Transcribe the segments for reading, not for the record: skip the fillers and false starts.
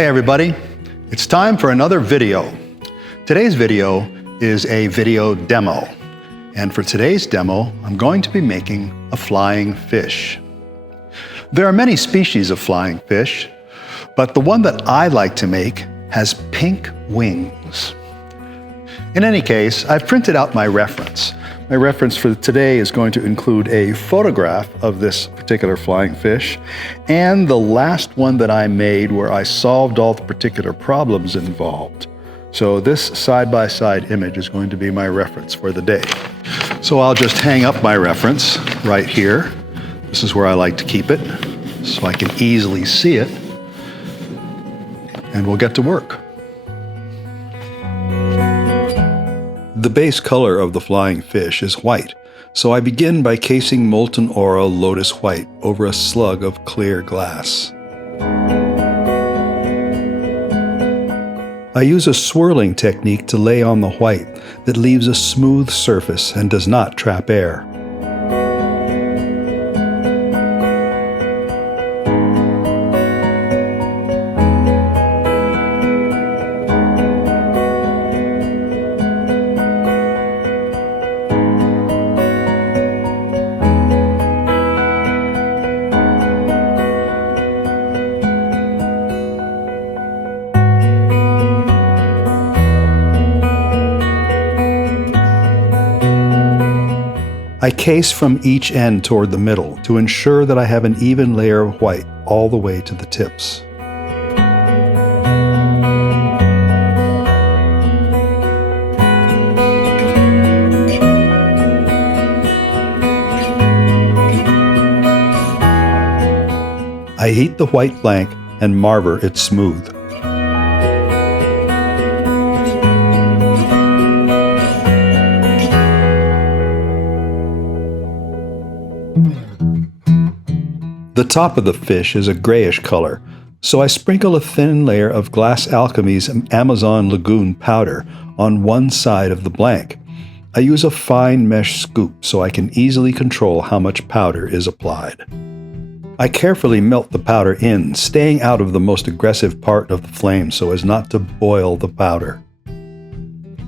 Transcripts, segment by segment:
Hey everybody, it's time for another video. Today's video is a video demo. And for today's demo, I'm going to be making a flying fish. There are many species of flying fish, but the one that I like to make has pink wings. In any case, I've printed out my reference. My reference for today is going to include a photograph of this particular flying fish and the last one that I made where I solved all the particular problems involved. So this side-by-side image is going to be my reference for the day. So I'll just hang up my reference right here. This is where I like to keep it so I can easily see it. And we'll get to work. The base color of the flying fish is white, so I begin by casing molten aura lotus white over a slug of clear glass. I use a swirling technique to lay on the white that leaves a smooth surface and does not trap air. I case from each end toward the middle to ensure that I have an even layer of white all the way to the tips. I heat the white blank and marver it smooth. The top of the fish is a grayish color, so I sprinkle a thin layer of Glass Alchemy's Amazon Lagoon powder on one side of the blank. I use a fine mesh scoop so I can easily control how much powder is applied. I carefully melt the powder in, staying out of the most aggressive part of the flame so as not to boil the powder.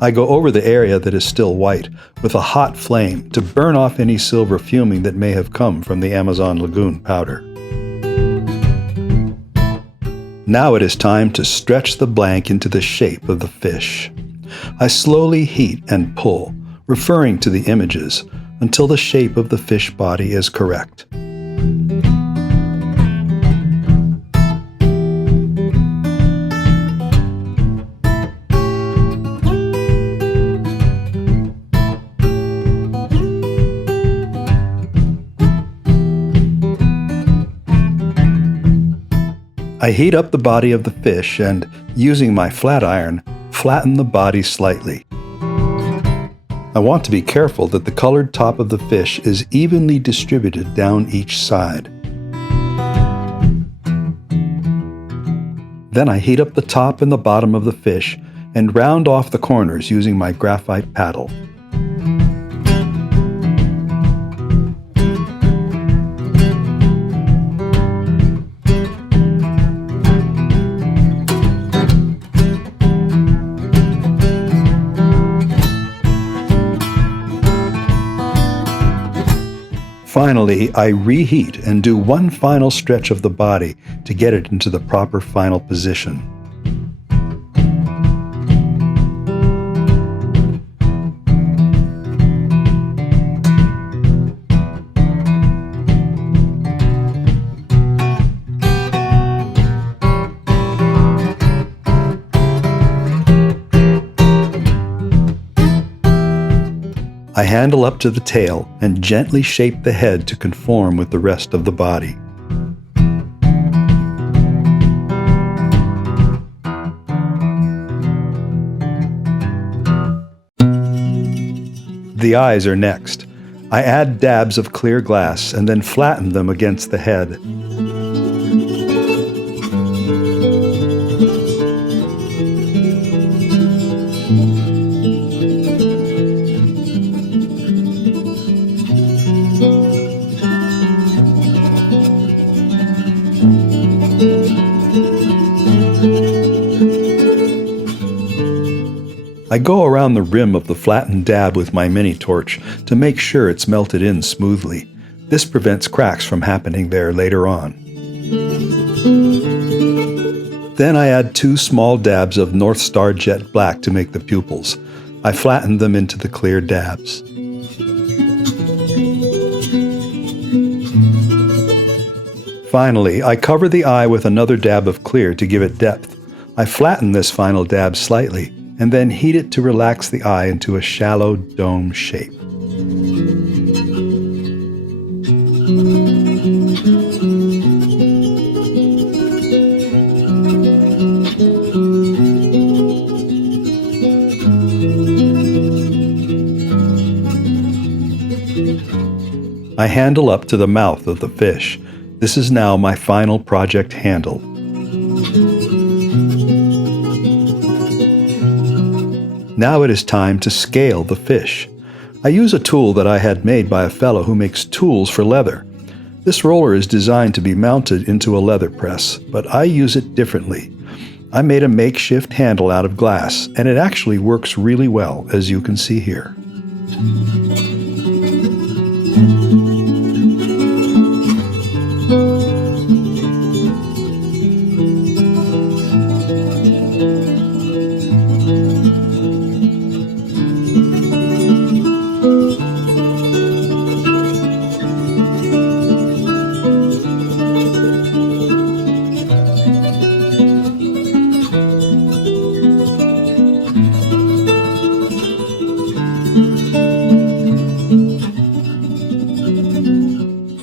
I go over the area that is still white with a hot flame to burn off any silver fuming that may have come from the Amazon Lagoon powder. Now it is time to stretch the blank into the shape of the fish. I slowly heat and pull, referring to the images, until the shape of the fish body is correct. I heat up the body of the fish and, using my flat iron, flatten the body slightly. I want to be careful that the colored top of the fish is evenly distributed down each side. Then I heat up the top and the bottom of the fish and round off the corners using my graphite paddle. Finally, I reheat and do one final stretch of the body to get it into the proper final position. I handle up to the tail and gently shape the head to conform with the rest of the body. The eyes are next. I add dabs of clear glass and then flatten them against the head. I go around the rim of the flattened dab with my mini torch to make sure it's melted in smoothly. This prevents cracks from happening there later on. Then I add 2 small dabs of North Star Jet Black to make the pupils. I flatten them into the clear dabs. Finally, I cover the eye with another dab of clear to give it depth. I flatten this final dab slightly and then heat it to relax the eye into a shallow dome shape. I handle up to the mouth of the fish. This is now my final project handle. Now it is time to scale the fish. I use a tool that I had made by a fellow who makes tools for leather. This roller is designed to be mounted into a leather press, but I use it differently. I made a makeshift handle out of glass, and it actually works really well, as you can see here.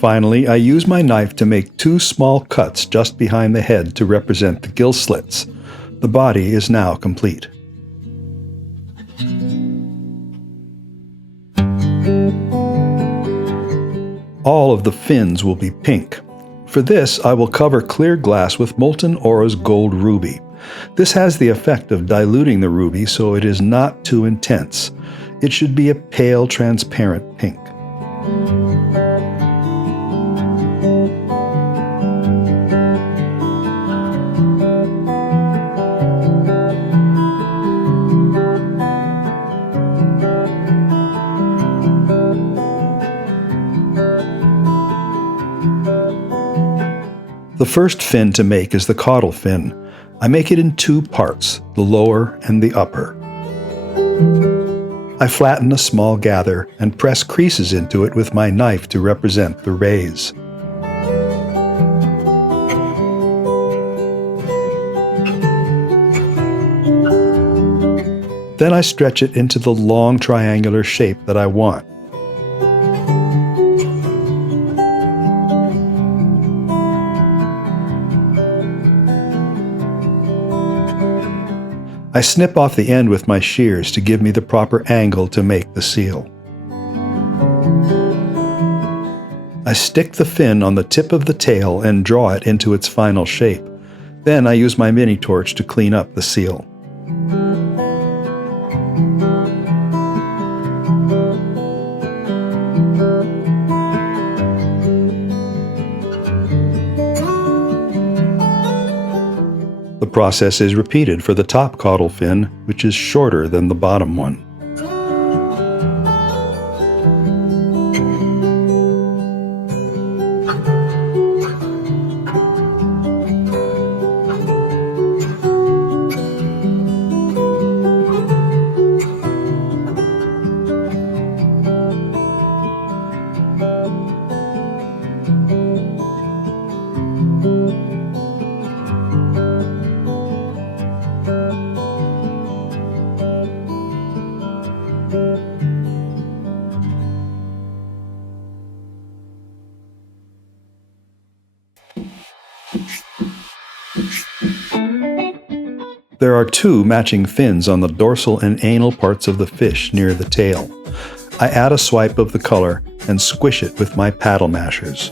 Finally, I use my knife to make 2 small cuts just behind the head to represent the gill slits. The body is now complete. All of the fins will be pink. For this, I will cover clear glass with Molten Aura's Gold Ruby. This has the effect of diluting the ruby so it is not too intense. It should be a pale, transparent pink. The first fin to make is the caudal fin. I make it in 2 parts, the lower and the upper. I flatten a small gather and press creases into it with my knife to represent the rays. Then I stretch it into the long triangular shape that I want. I snip off the end with my shears to give me the proper angle to make the seal. I stick the fin on the tip of the tail and draw it into its final shape. Then I use my mini torch to clean up the seal. The process is repeated for the top caudal fin, which is shorter than the bottom one. There are 2 matching fins on the dorsal and anal parts of the fish near the tail. I add a swipe of the color and squish it with my paddle mashers.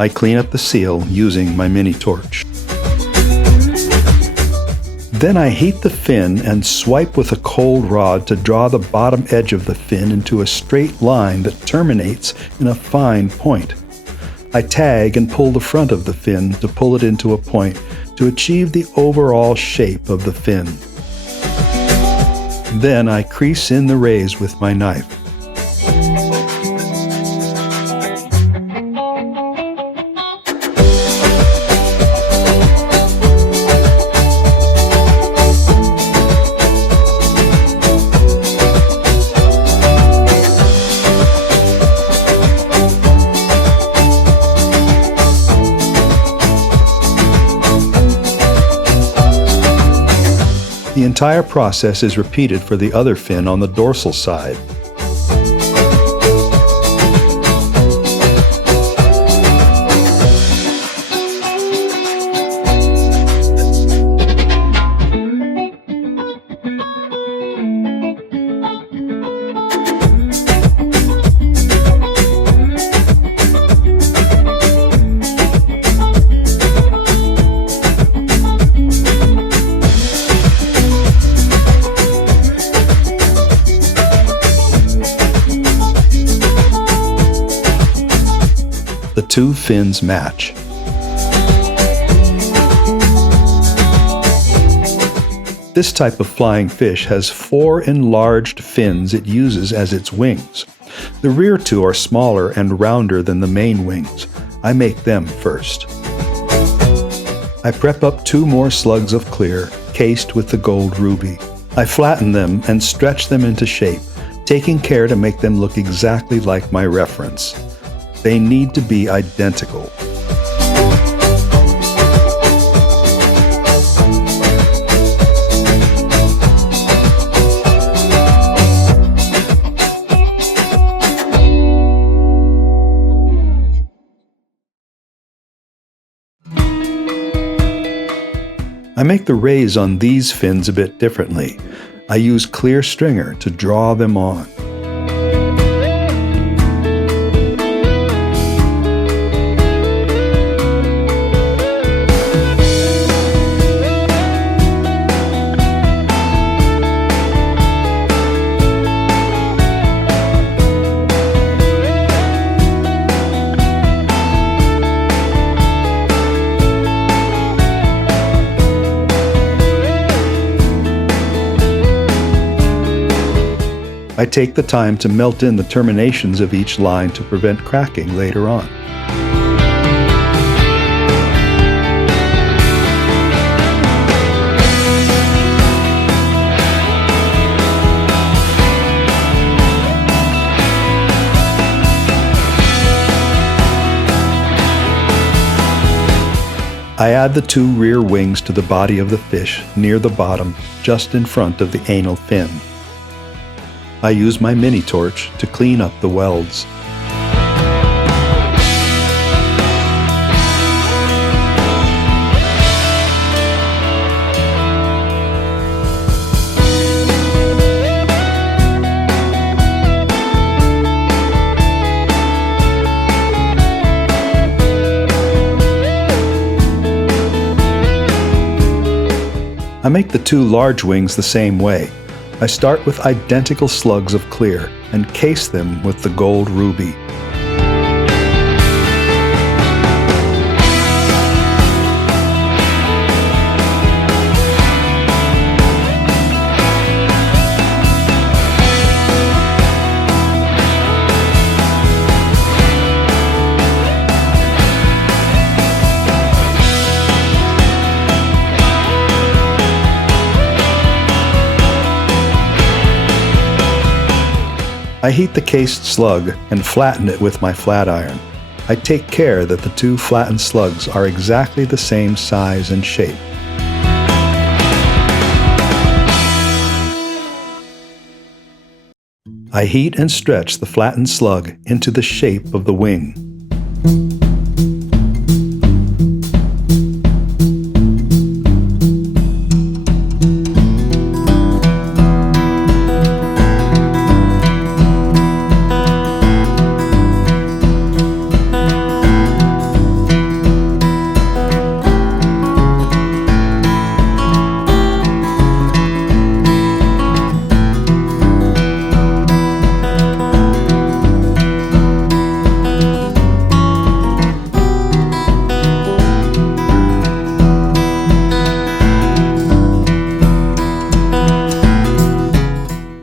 I clean up the seal using my mini torch. Then I heat the fin and swipe with a cold rod to draw the bottom edge of the fin into a straight line that terminates in a fine point. I tag and pull the front of the fin to pull it into a point to achieve the overall shape of the fin. Then I crease in the rays with my knife. The entire process is repeated for the other fin on the dorsal side. The two fins match. This type of flying fish has 4 enlarged fins it uses as its wings. The rear 2 are smaller and rounder than the main wings. I make them first. I prep up 2 more slugs of clear, cased with the gold ruby. I flatten them and stretch them into shape, taking care to make them look exactly like my reference. They need to be identical. I make the rays on these fins a bit differently. I use clear stringer to draw them on. I take the time to melt in the terminations of each line to prevent cracking later on. I add the 2 rear wings to the body of the fish near the bottom, just in front of the anal fin. I use my mini torch to clean up the welds. I make the 2 large wings the same way. I start with identical slugs of clear and case them with the gold ruby. I heat the cased slug and flatten it with my flat iron. I take care that the 2 flattened slugs are exactly the same size and shape. I heat and stretch the flattened slug into the shape of the wing.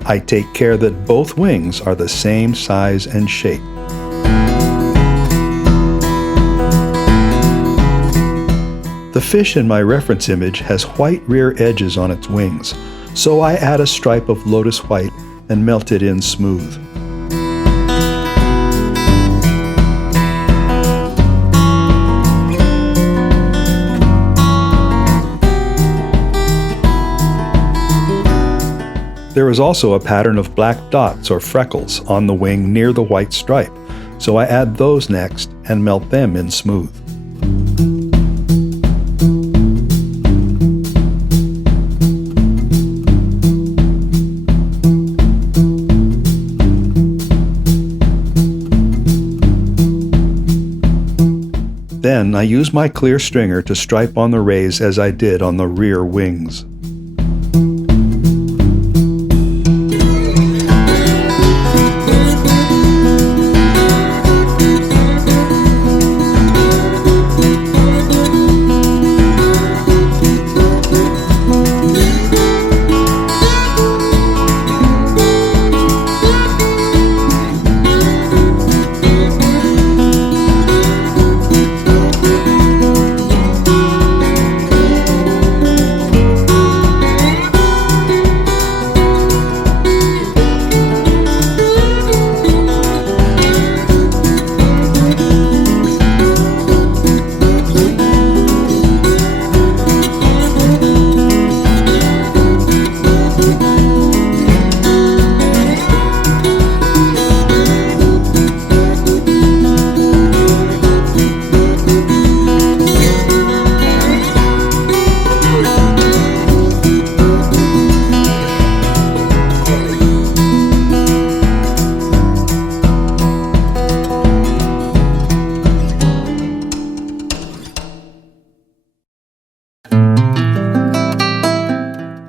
I take care that both wings are the same size and shape. The fish in my reference image has white rear edges on its wings, so I add a stripe of lotus white and melt it in smooth. There is also a pattern of black dots or freckles on the wing near the white stripe, so I add those next and melt them in smooth. Then I use my clear stringer to stripe on the rays as I did on the rear wings.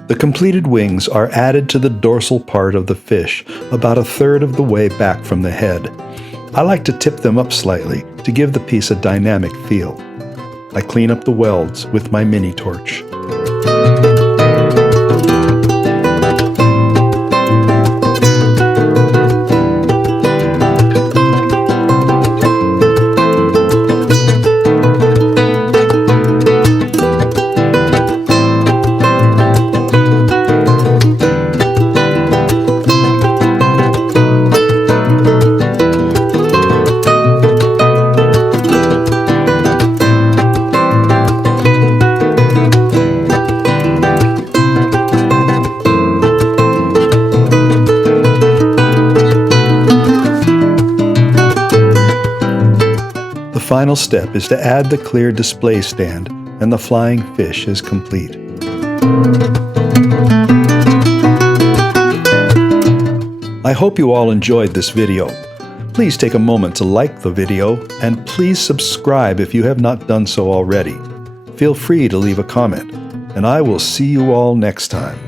The completed wings are added to the dorsal part of the fish, about 1/3 of the way back from the head. I like to tip them up slightly to give the piece a dynamic feel. I clean up the welds with my mini torch. The final step is to add the clear display stand, and the flying fish is complete. I hope you all enjoyed this video. Please take a moment to like the video, and please subscribe if you have not done so already. Feel free to leave a comment, and I will see you all next time.